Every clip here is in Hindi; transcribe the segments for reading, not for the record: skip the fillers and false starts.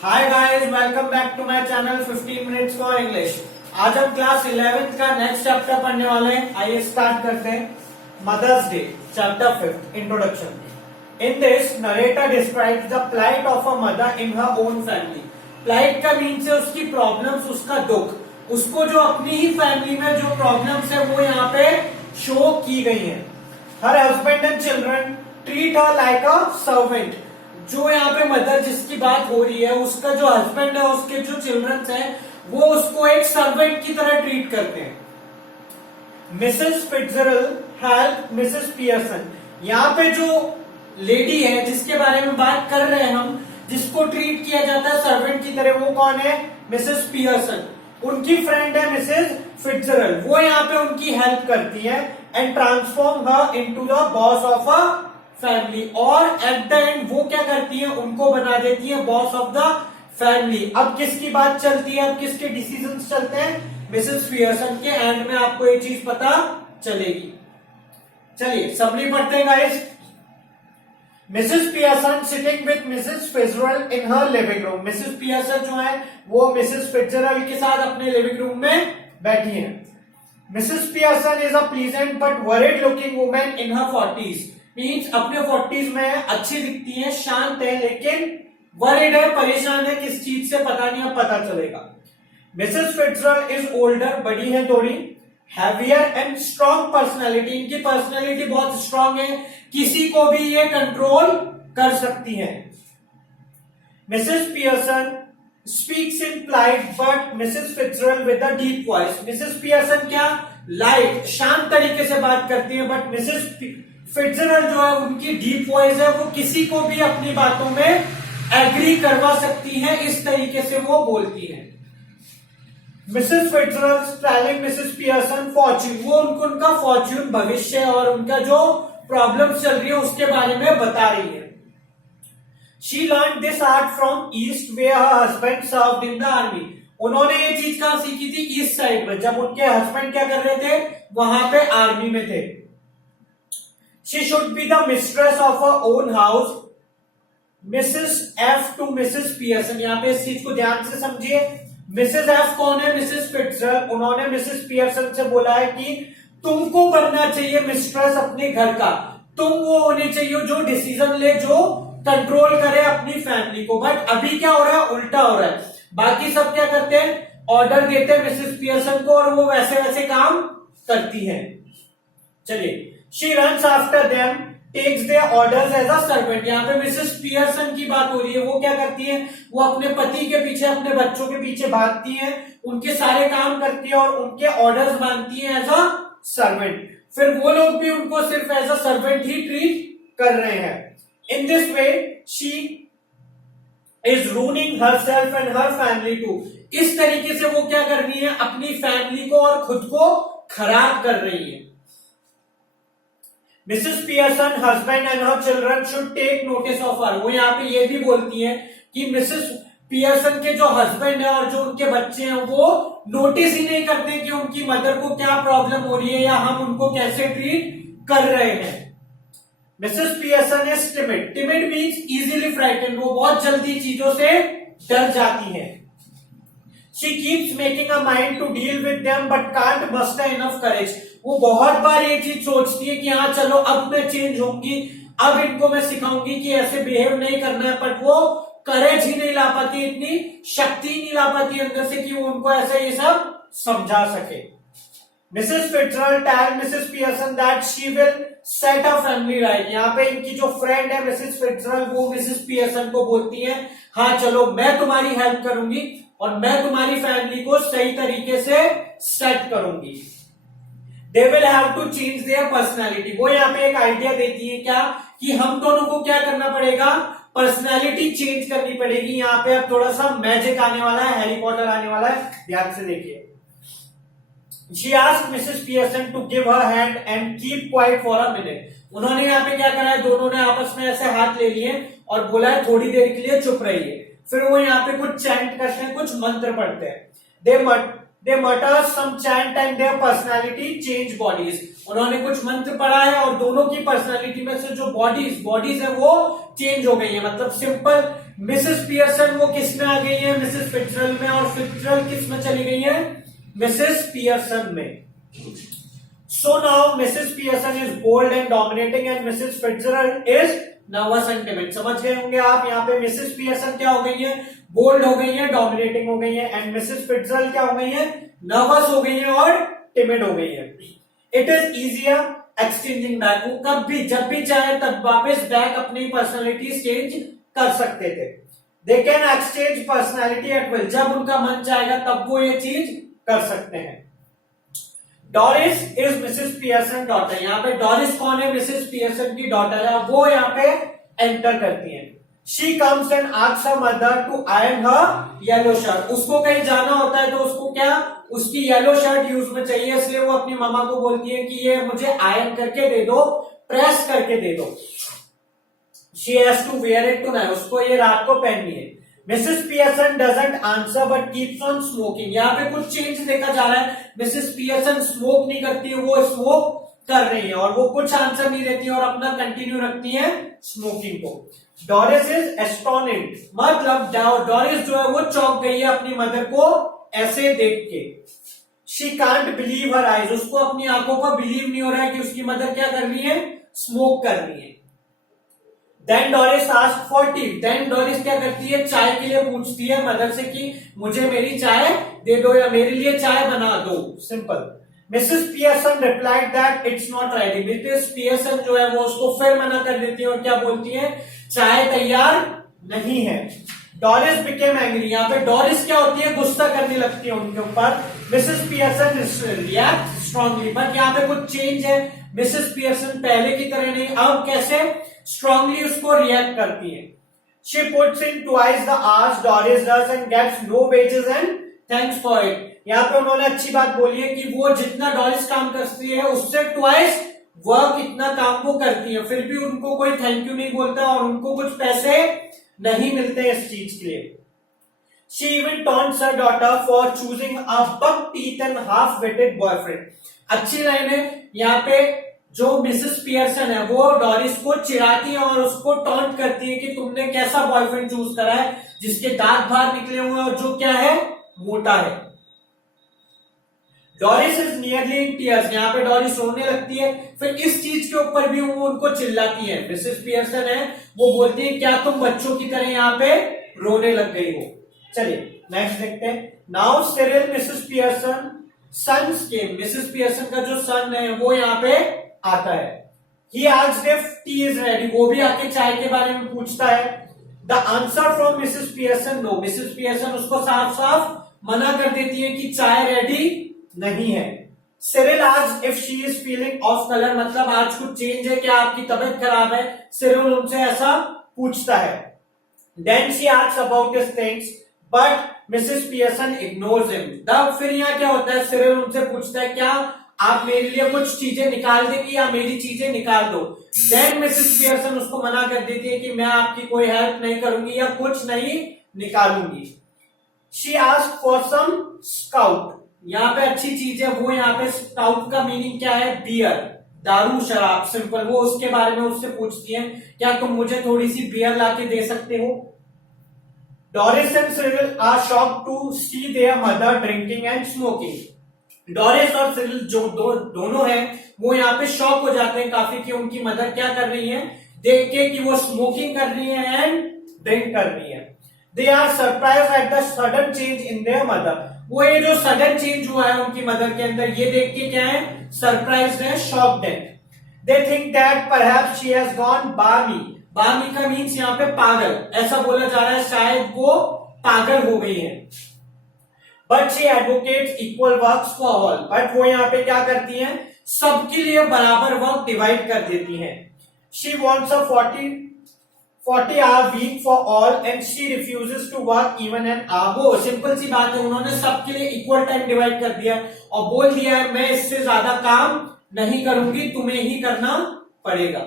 Hi guys, welcome back to my channel 15 minutes for English. आज हम क्लास 11th का नेक्स्ट चैप्टर पढ़ने वाले हैं। आइए स्टार्ट करते हैं। Mother's Day, chapter 5, introduction. In this narrator describes the plight of a mother in her own family. Plight का मीन्स है उसकी प्रॉब्लम्स, उसका दुख, उसको जो अपनी ही फैमिली में जो प्रॉब्लम्स है वो यहाँ पे शो की गई है। Her husband and children treat her like a servant. जो यहाँ पे मदर जिसकी बात हो रही है, उसका जो हस्बैंड है, उसके जो चिल्ड्रंस हैं, वो उसको एक सर्वेंट की तरह ट्रीट करते हैं। Mrs Fitzgerald help Mrs Pearson. यहाँ पे जो लेडी है जिसके बारे में बात कर रहे हैं हम, जिसको ट्रीट किया जाता है सर्वेंट की तरह, वो कौन है? Mrs Pearson. उनकी फ्रेंड है मिसेस फिट्जरल्ड। वो यहाँ पे उनकी हेल्प करती है and transform her into the boss of a family. और एट द एंड वो क्या करती है? उनको बना देती है बॉस ऑफ द फैमिली। अब किसकी बात चलती है? अब किसके डिसीजंस चलते हैं? मिसेस पियर्सन के। एंड में आपको ये चीज पता चलेगी। चलिए समरी पढ़ते हैं guys. Mrs Pearson sitting with Mrs Fitzgerald in her living room. Mrs Pearson जो है वो मिसेस फिट्जरल्ड के साथ अपने लिविंग रूम में बैठी है। Mrs Pearson is a pleasant but worried looking women in her 40s। Means अपने 40s में अच्छी दिखती है, शांत है, लेकिन वरीड है, परेशान है। किस चीज से पता नहीं, अब पता चलेगा। मिसेस फिट्जरल्ड इज ओल्डर, बड़ी है थोड़ी, हैवियर एंड स्ट्रॉन्ग पर्सनैलिटी। इनकी पर्सनैलिटी बहुत स्ट्रांग है, किसी को भी ये कंट्रोल कर सकती है। Mrs Pearson speaks in light but Mrs Fitzgerald with a deep voice. Mrs Pearson क्या लाइट शांत तरीके से बात करती है, बट मिसेस फिट्जरल्ड जो है उनकी डीप वॉइस है, वो किसी को भी अपनी बातों में एग्री करवा सकती है, इस तरीके से वो बोलती है। Mrs Fitzgerald telling Mrs Pearson Fortune. वो उनको उनका फॉर्च्यून, भविष्य और उनका जो प्रॉब्लम चल रही है उसके बारे में बता रही है। She learn this art from east where her husband served in the army. उन्होंने ये चीज कहां सीखी थी? ईस्ट साइड में, जब उनके हस्बैंड क्या कर रहे थे? वहां पे आर्मी में थे। She should be the mistress of her own house. Mrs. F to Mrs. Pearson। यहाँ पे इस चीज को ध्यान से समझिए। Mrs. F कौन है? Mrs. Fitzgerald। उन्होंने Mrs. Pearson से बोला है कि तुमको बनना चाहिए मिस्ट्रेस अपने घर का। तुम वो होने चाहिए जो डिसीजन ले, जो कंट्रोल करे अपनी फैमिली को। बट अभी क्या हो रहा है? उल्टा हो रहा है। बाकी सब क्या करते हैं? ऑर्डर देते हैं मिसेस पियर्सन को, और वो वैसे वैसे काम करती है। चलिए, She runs after them, takes their orders as a servant। यहाँ पे मिसेस पियर्सन की बात हो रही है। वो क्या करती है? वो अपने पति के पीछे, अपने बच्चों के पीछे भागती है, उनके सारे काम करती है और उनके ऑर्डर्स मानती है एज अ सर्वेंट। फिर वो लोग भी उनको सिर्फ एज अ सर्वेंट ही ट्रीट कर रहे हैं। In this way she is ruining herself and her family too. इस तरीके से वो क्या कर रही है? अपनी फैमिली को और खुद को खराब कर रही है। Mrs Pearson husband and her children should take notice of her. वो यहाँ पे ये भी बोलती है कि मिसेस पियर्सन के जो हस्बैंड है और जो उनके बच्चे हैं वो नोटिस ही नहीं करते कि उनकी मदर को क्या प्रॉब्लम हो रही है या हम उनको कैसे ट्रीट कर रहे हैं। Mrs Pearson is timid. Timid means easily frightened. वो बहुत जल्दी चीजों से डर जाती है। She keeps making a mind to deal with them but can't muster enough courage। वो बहुत बार ये चीज सोचती है कि हाँ चलो अब मैं चेंज होंगी, अब इनको मैं सिखाऊंगी कि ऐसे बिहेव नहीं करना है, बट वो करेज ही नहीं ला पाती, इतनी शक्ति नहीं ला पाती अंदर से कि वो उनको ऐसे ये सब समझा सके। Mrs Fitzgerald tell Mrs Pearson that she will set a family right. यहाँ पे इनकी जो फ्रेंड है मिसेस फिट्जरल्ड, वो मिसेस पियर्सन को बोलती है हाँ चलो मैं तुम्हारी हेल्प करूंगी और मैं तुम्हारी फैमिली को सही तरीके से सेट करूंगी। They will have to change their personality. वो यहाँ पे एक आइडिया देती है क्या कि हम दोनों को क्या करना पड़ेगा? पर्सनैलिटी चेंज करनी पड़ेगी। यहाँ पे अब थोड़ा सा मैजिक आने वाला है, हैरी पॉटर आने वाला है, ध्यान से देखिए। She asked Mrs. Pearson to give her hand and keep quiet for a minute। उन्होंने यहाँ पे क्या करा है? दोनों ने आपस में ऐसे हाथ ले लिए और बोला है थोड़ी देर के लिए चुप रहिए। फिर वो यहाँ पे कुछ चैंट करते हैं, कुछ मंत्र पढ़ते हैं। They mutter some chant and their personality change bodies. उन्होंने कुछ मंत्र पढ़ा है और दोनों की पर्सनालिटी में से जो बॉडीज है वो चेंज हो गई है। मतलब सिंपल, मिसेस पियर्सन वो किस में आ गई है, मिसेस फिट्जरल में, और फिट्जरल किस में चली गई है, मिसेस पियर्सन में। So now Mrs. Pearson is bold and dominating and Mrs. Fitzgerald is nervous and timid। समझ गए होंगे आप, यहाँ पे Mrs. Pearson क्या हो गई है, बोल्ड हो गई है, डोमिनेटिंग हो गई है, एंड Mrs. Fitzgerald क्या हो गई है, नर्वस हो गई है और टिमिड हो गई है। It is easier exchanging back, वो कब भी जब भी चाहे तब वापस बैक अपनी पर्सनैलिटी चेंज कर सकते थे। They can exchange personality at will, जब उनका मन चाहेगा तब वो ये चीज कर सकते हैं। Doris is Mrs Pearson daughter, यहाँ पे डॉरिस कौन है, मिसेस पियर्सन की डॉटर है, वो यहाँ पे एंटर करती है। She comes and asks her mother to iron her yellow shirt, उसको कहीं जाना होता है तो उसको क्या, उसकी येलो शर्ट यूज में चाहिए, इसलिए वो अपनी मामा को बोलती है कि ये मुझे आयरन करके दे दो, प्रेस करके दे दो। She has to wear it tonight, उसको ये रात को पहननी है। Mrs Pearson doesn't answer but keeps on smoking, यहाँ पे कुछ चेंज देखा जा रहा है। मिसेस पियर्सन स्मोक नहीं करती है, वो स्मोक कर रही है, और वो कुछ आंसर नहीं देती है और अपना कंटिन्यू रखती है स्मोकिंग को। डॉरिस इज एस्टोनिड, मतलब डॉरिस जो है वो चौंक गई है अपनी मदर को ऐसे देख के। She can't believe her eyes, उसको अपनी आंखों पर बिलीव नहीं हो रहा है कि उसकी मदर क्या कर रही है, स्मोक कर रही है। Then Doris ask for tea, then Doris क्या करती है, चाय के लिए पूछती है मदर से कि मुझे मेरी चाय दे दो या मेरे लिए चाय बना दो, simple. Mrs Pearson replied that it's not ready, Mrs Pearson जो है वो उसको फिर मना कर देती है और क्या बोलती है, चाय तैयार नहीं है। डॉरिस बिकेम एंग्री, यहाँ पे डॉरिस क्या होती है, गुस्सा करने लगती है उनके ऊपर। Mrs Pearson react strongly, but यहाँ पे कुछ चेंज है, मिसेस पियर्सन पहले की तरह नहीं, अब कैसे स्ट्रांगली उसको रिएक्ट करती है। She puts in twice the hours Doris does and gets no wages and thanks for it. यहाँ पे उन्होंने अच्छी बात बोली है कि वो जितना डॉरिस काम करती है उससे ट्वाइस वर्क इतना काम वो करती है, फिर भी उनको कोई थैंक यू नहीं बोलता और उनको कुछ पैसे नहीं मिलते इस चीज के लिए। She even taunts her daughter for choosing a buck teeth and half-witted boyfriend। अच्छी लाइन है, यहाँ पे जो मिसेस पियर्सन है वो डॉरिस को चिढ़ाती है और उसको टॉन्ट करती है कि तुमने कैसा बॉयफ्रेंड चूज करा है जिसके दांत बाहर निकले हुए और जो क्या है, मोटा है। Doris is nearly in tears, यहाँ पे डॉरिस रोने लगती है, फिर इस चीज के ऊपर भी वो उनको चिल्लाती है। मिसेस पियर्सन है वो बोलती है क्या तुम बच्चों की तरह यहाँ पे रोने लग गई हो। चलिए नेक्स्ट देखते हैं। Now Cyril Mrs Pearson sons came, Mrs Pearson का जो सन है वो यहाँ पे आता है। He asked if tea is ready, वो भी आके चाय के बारे में पूछता है। The answer from Mrs Pearson no, Mrs Pearson उसको साफ साफ मना कर देती है कि चाय रेडी नहीं है। Cyril asked if she is feeling of colour, मतलब आज कुछ चेंज है क्या, आपकी तबीयत खराब है, सिरिल उनसे ऐसा पूछता है। Then she asks about his things but Mrs Pearson ignores him. तब फिर यहाँ क्या होता है, सिरिल उनसे पूछता है क्या आप मेरे लिए कुछ चीजें निकाल देंगी या मेरी चीजें निकाल दो। देन मिसेस पियर्सन उसको मना कर देती है कि मैं आपकी कोई हेल्प नहीं करूंगी या कुछ नहीं निकालूंगी। She asked for some scout, यहाँ पे अच्छी चीज है वो, यहाँ पे स्काउट का मीनिंग क्या है, बियर, दारू शराब, सिंपल। वो उसके बारे में उससे पूछती है क्या तुम मुझे थोड़ी सी बियर लाके दे सकते हो। Doris and Cyril are shocked to see their mother drinking and smoking. Doris और सिरिल जो दोनों हैं वो यहाँ पे शॉक हो जाते हैं काफी कि उनकी मदर क्या कर रही है, देख के कि वो स्मोकिंग कर रही है एंड ड्रिंक कर रही है। They are surprise at the sudden change in their mother, वो ये जो सडन चेंज हुआ है उनकी मदर के अंदर ये देख के क्या है, सरप्राइज है, शॉक्ड है। They think that perhaps she has gone बार्मी, बार्मी का मीन्स यहाँ पे पागल, ऐसा बोला जा रहा है शायद वो पागल हो गई है। But she advocates equal works for all, but वो यहाँ पे क्या करती हैं, सबके लिए बराबर वर्क डिवाइड कर देती हैं। She wants a 40-hour week for all and she refuses to work even an hour. वो सिंपल सी बात है, उन्होंने सबके लिए इक्वल टाइम डिवाइड कर दिया और बोल दिया है मैं इससे ज्यादा काम नहीं करूंगी, तुम्हें ही करना पड़ेगा।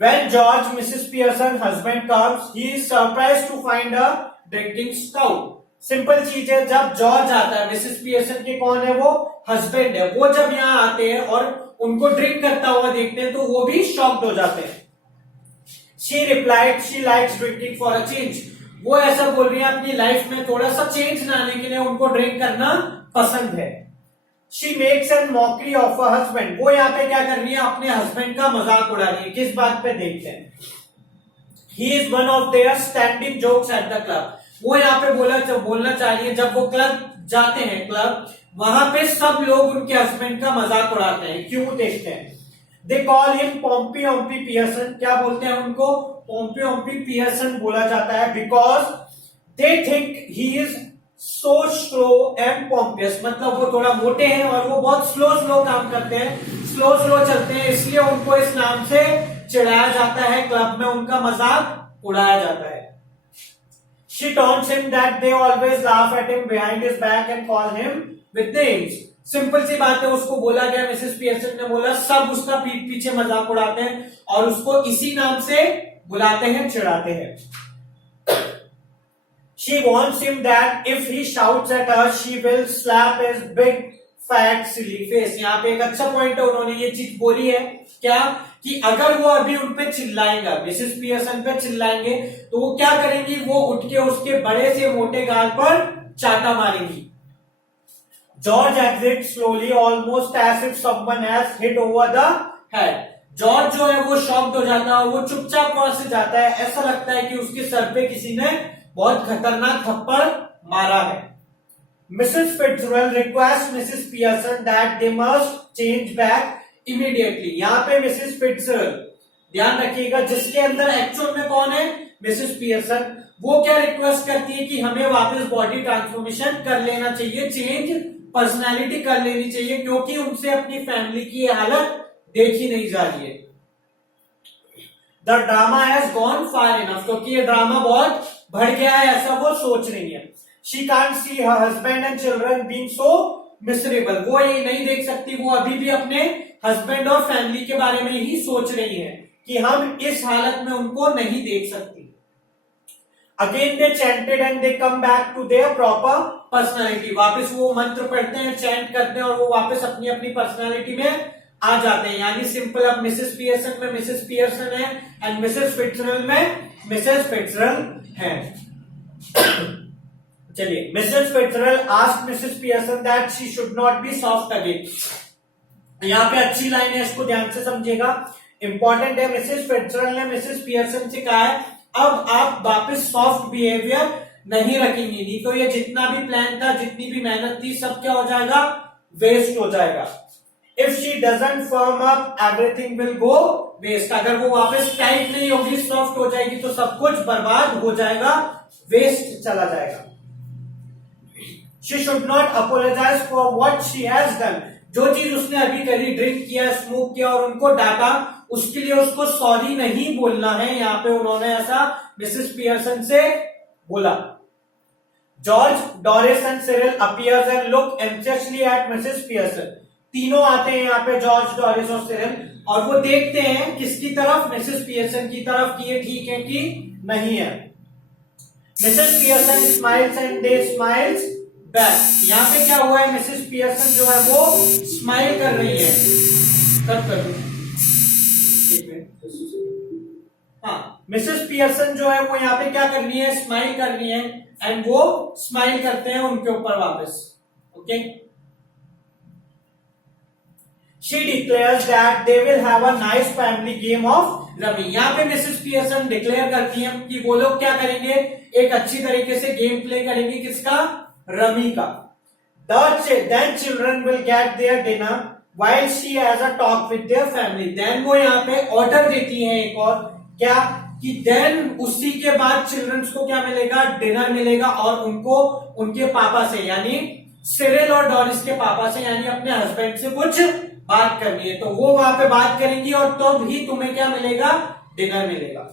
When George, Mrs. Pearson husband comes, he is surprised to find a drinking scout. Simple चीज है, जब जॉर्ज आता है, मिसेस पियर्सन के कौन है, वो हस्बैंड है, वो जब यहाँ आते हैं और उनको ड्रिंक करता हुआ देखते हैं तो वो भी शॉक्ड हो जाते हैं। She replied she likes drinking for a change, वो ऐसा बोल रही है अपनी लाइफ में थोड़ा सा चेंज लाने के लिए उनको ड्रिंक करना पसंद है। She makes an mockery of a husband, वो यहाँ पे क्या कर रही है, अपने हस्बैंड का मजाक उड़ा रही है। किस बात पे, देखते हैं। He is one of their standing jokes at the club, वो यहाँ पे बोलना चाह रही है, जब वो क्लब जाते हैं, क्लब, वहां पे सब लोग उनके हस्बैंड का मजाक उड़ाते हैं। क्यों, देखते हैं। They call him Pompy Ompy Pearson, क्या बोलते हैं उनको, पॉम्पी ओम्पी पियर्सन बोला जाता है, because they think he is so slow and pompous, मतलब वो थोड़ा मोटे हैं और वो बहुत स्लो काम करते हैं, स्लो चलते हैं, इसलिए उनको इस नाम से चिढ़ाया जाता है, क्लब में उनका मजाक उड़ाया जाता है। She taunts him that they always laugh at him behind his back and call him with names. Simple सी बात है, उसको बोला गया, मिसेस पियर्सन ने बोला, सब उसका पीठ पीछे मजाक उड़ाते हैं और उसको इसी नाम से बुलाते हैं, चिढ़ाते हैं। She warns him that if he shouts at her, she will slap his big fat silly face. यहाँ पे एक अच्छा पॉइंट है, उन्होंने ये चीज बोली है, क्या, कि अगर वो अभी उन पे चिल्लाएगा, मिसेस पियर्सन पे चिल्लाएंगे, तो वो क्या करेंगी, वो उठ के उसके बड़े से मोटे गाल पर चाटा मारेंगी। George exit slowly almost as if someone has hit over the head, George जो है वो शॉक्ड हो जाता है और वो चुपचाप वहां से जाता है, ऐसा लगता है कि उसके सर पे किसी ने बहुत खतरनाक थप्पड़ मारा है। Mrs Fitzroy request Mrs Pearson that they must change back immediately, यहाँ पे मिसेस फिट्जरोल, ध्यान रखिएगा, जिसके अंदर एक्चुअल में कौन है, मिसेस पियर्सन, वो क्या रिक्वेस्ट करती है कि हमें वापस बॉडी ट्रांसफॉर्मेशन कर लेना चाहिए, चेंज पर्सनालिटी कर लेनी चाहिए, क्योंकि उनसे अपनी फैमिली की हालत देखी नहीं जा रही है। The drama has gone far enough, क्योंकि ये ड्रामा बहुत बढ़ गया है, ऐसा वो सोच रही है। She can't see her husband and children being so miserable, वो ये नहीं देख सकती, वो अभी भी अपने हस्बैंड और फैमिली के बारे में ही सोच रही है कि हम इस हालत में उनको नहीं देख सकती। Again they chanted and they come back to their proper personality, वापस वो मंत्र पढ़ते हैं, चैंट करते हैं और वो वापस अपनी अपनी पर्सनालिटी में आ जाते हैं। यानी सिंपल, अब मिसेस पियर्सन में मिसेस पियर्सन है एंड मिसेस फिट्जरोल में मिसेस फिट्जरोल है। चलिए, Mrs Fitzroy asked Mrs Pearson that she should not be soft again, यहाँ पे अच्छी लाइन है, इसको ध्यान से समझिएगा, इंपॉर्टेंट है। मिसेस फिट्जरोल ने मिसेस पियर्सन से कहा है, अब आप वापस सॉफ्ट बिहेवियर नहीं रखेंगी, नहीं तो ये जितना भी प्लान था, जितनी भी मेहनत थी, सब क्या हो जाएगा, वेस्ट हो जाएगा। If she doesn't firm up everything will go waste, अगर वो वापस टाइट नहीं होगी, सॉफ्ट हो जाएगी, तो सब कुछ बर्बाद हो जाएगा, वेस्ट चला जाएगा। She should not apologise for what she has done, जो चीज उसने अभी करी, ड्रिंक किया, स्मोक किया और उनको डांटा, उसके लिए उसको सॉरी नहीं बोलना है, यहाँ पे उन्होंने ऐसा मिसेस पियर्सन से बोला। George, Doris and Cyril appears and look anxiously at Mrs Pearson, तीनों आते हैं यहाँ पे, जॉर्ज, डोरिस और सिरिल, और वो देखते हैं किसकी तरफ, मिसेस पियर्सन की तरफ, कि ये ठीक है कि नहीं है। Mrs Pearson smiles and they smiles back, यहाँ पे क्या हुआ है, मिसेस पियर्सन जो है वो स्माइल कर रही है, कट कर दो, हाँ, मिसेस पियर्सन जो है वो यहाँ पे क्या कर रही है, स्माइल कर रही है, एंड वो स्माइल करते हैं उनके ऊपर वापस, okay. She declares that they will have a nice family game of rummy, यहाँ पे मिसेस पियर्सन डिक्लेयर करती हैं कि वो लोग क्या करेंगे, एक अच्छी तरीके से गेम प्ले करेंगे, किसका, रमी का। Then children will get their dinner while she has a talk with their family, then वो यहाँ पे ऑर्डर देती हैं एक और, क्या, कि देन उसी के बाद चिल्ड्रंस को क्या मिलेगा, डिनर मिलेगा, और उनको उनके पापा से, यानी सिरिल और डोरिस के पापा से, यानी अपने हस्बैंड से कुछ बात करनी है, तो वो वहां पे बात करेंगी और तब ही तुम्हें क्या मिलेगा, डिनर मिलेगा।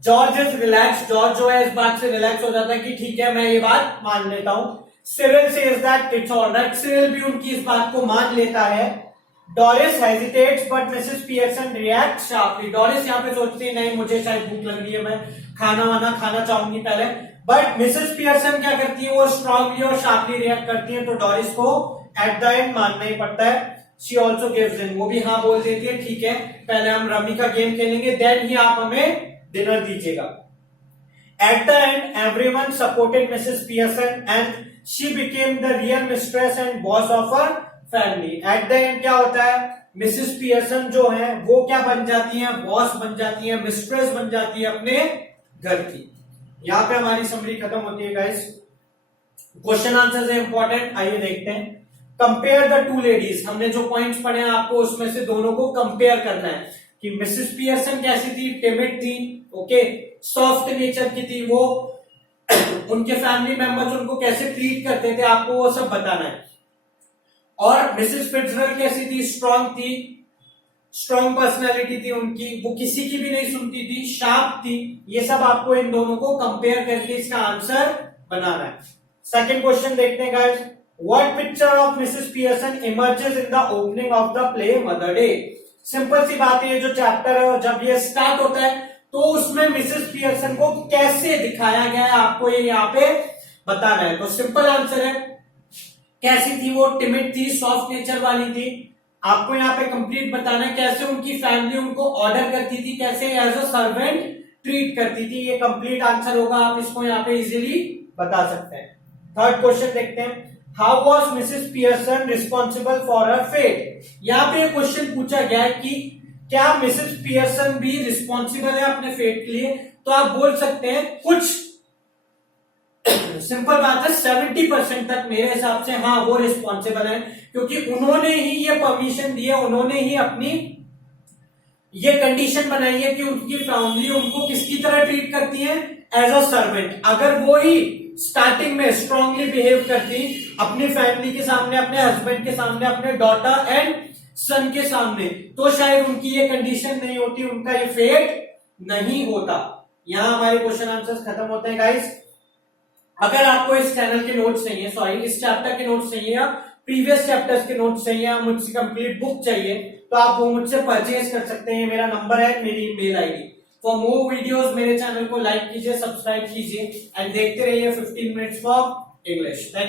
जॉर्ज इज रिलैक्स, जॉर्ज जो है इस बात से रिलैक्स हो जाता है कि ठीक है, मैं ये बात मान लेता हूं। Cyril says that it's alright, Cyril भी उनकी इस बात को मान लेता है। Doris hesitates but Mrs Pearson react sharply. Doris यहाँ पे सोचती है नहीं मुझे शायद भूख लग रही है, मैं खाना वाना खाना चाहूंगी पहले, बट मिसेस पियर्सन क्या करती है, वो स्ट्रांगली और शार्पली रिएक्ट करती है, तो डॉरिस को एट द एंड मानना ही पड़ता है। शी ऑल्सो गिव्स इन, वो भी हाँ बोल देती है, ठीक है पहले हम रमी का गेम खेलेंगे, देन ही आप हमें डिनर दीजिएगा। At the end everyone supported Mrs Pearson and she became the real mistress and boss of her family. At the end क्या होता है, मिसेस पियर्सन जो है वो क्या बन जाती है, बॉस बन जाती है, मिस्ट्रेस बन जाती है अपने घर की। यहां पे हमारी समरी खत्म होती है गाइस। क्वेश्चन आंसर है इंपॉर्टेंट, आइए देखते हैं। कंपेयर द टू लेडीज, हमने जो पॉइंट्स पढ़े हैं आपको उसमें से दोनों को कंपेयर करना है कि मिसेस पियर्सन कैसी थी, टिमिड थी, ओके, सॉफ्ट नेचर की थी वो, उनके फैमिली मेंबर्स उनको कैसे ट्रीट करते थे आपको वो सब बताना है। और मिसेस फिट्जरल्ड कैसी थी, स्ट्रांग थी, स्ट्रांग पर्सनैलिटी थी उनकी, वो किसी की भी नहीं सुनती थी, शार्प थी। ये सब आपको इन दोनों को कंपेयर करके इसका आंसर बनाना है। सेकंड क्वेश्चन देखते हैं guys. What picture of Mrs Pearson emerges in the opening of the play mother day. Simple सी बात है, ये जो चैप्टर है जब ये स्टार्ट होता है तो उसमें मिसेस पियर्सन को कैसे दिखाया गया है आपको ये यहाँ पे बताना है। तो सिंपल आंसर है कैसी थी वो, टिमिड थी, सॉफ्ट नेचर वाली थी। आपको यहाँ पे कंप्लीट बताना है कैसे उनकी फैमिली उनको ऑर्डर करती थी, कैसे एज अ सर्वेंट ट्रीट करती थी। ये कंप्लीट आंसर होगा, आप इसको यहाँ पे इजीली बता सकते हैं। थर्ड क्वेश्चन देखते हैं। How was Mrs Pearson responsible for her fate. यहाँ पे क्वेश्चन पूछा गया है कि क्या मिसेस पियर्सन भी रिस्पॉन्सिबल है अपने फेट के लिए, तो आप बोल सकते हैं कुछ सिंपल बात है 70% तक मेरे हिसाब से हाँ वो रिस्पॉन्सिबल है, क्योंकि उन्होंने ही ये परमिशन दी है, उन्होंने ही अपनी ये कंडीशन बनाई है कि उनकी फैमिली उनको किसकी तरह ट्रीट करती है, एज अ सर्वेंट। अगर वो ही स्टार्टिंग में स्ट्रांगली बिहेव करती अपनी फैमिली के सामने, अपने हस्बैंड के सामने, अपने डॉटर एंड सन के सामने, तो शायद उनकी ये कंडीशन नहीं होती, उनका ये फेट नहीं होता। यहां हमारे क्वेश्चन आंसर्स खत्म होते हैं गाइस। अगर आपको इस चैनल के नोट्स चाहिए, सॉरी इस चैप्टर के नोट्स चाहिए या प्रीवियस चैप्टर्स के नोट्स चाहिए या मुझसे कंप्लीट बुक चाहिए, तो आप वो मुझसे परचेज कर सकते हैं। मेरा नंबर है, मेरी mail ID. For more videos मेरे चैनल को लाइक कीजिए, सब्सक्राइब कीजिए एंड देखते रहिए 15 मिनट्स फॉर इंग्लिश।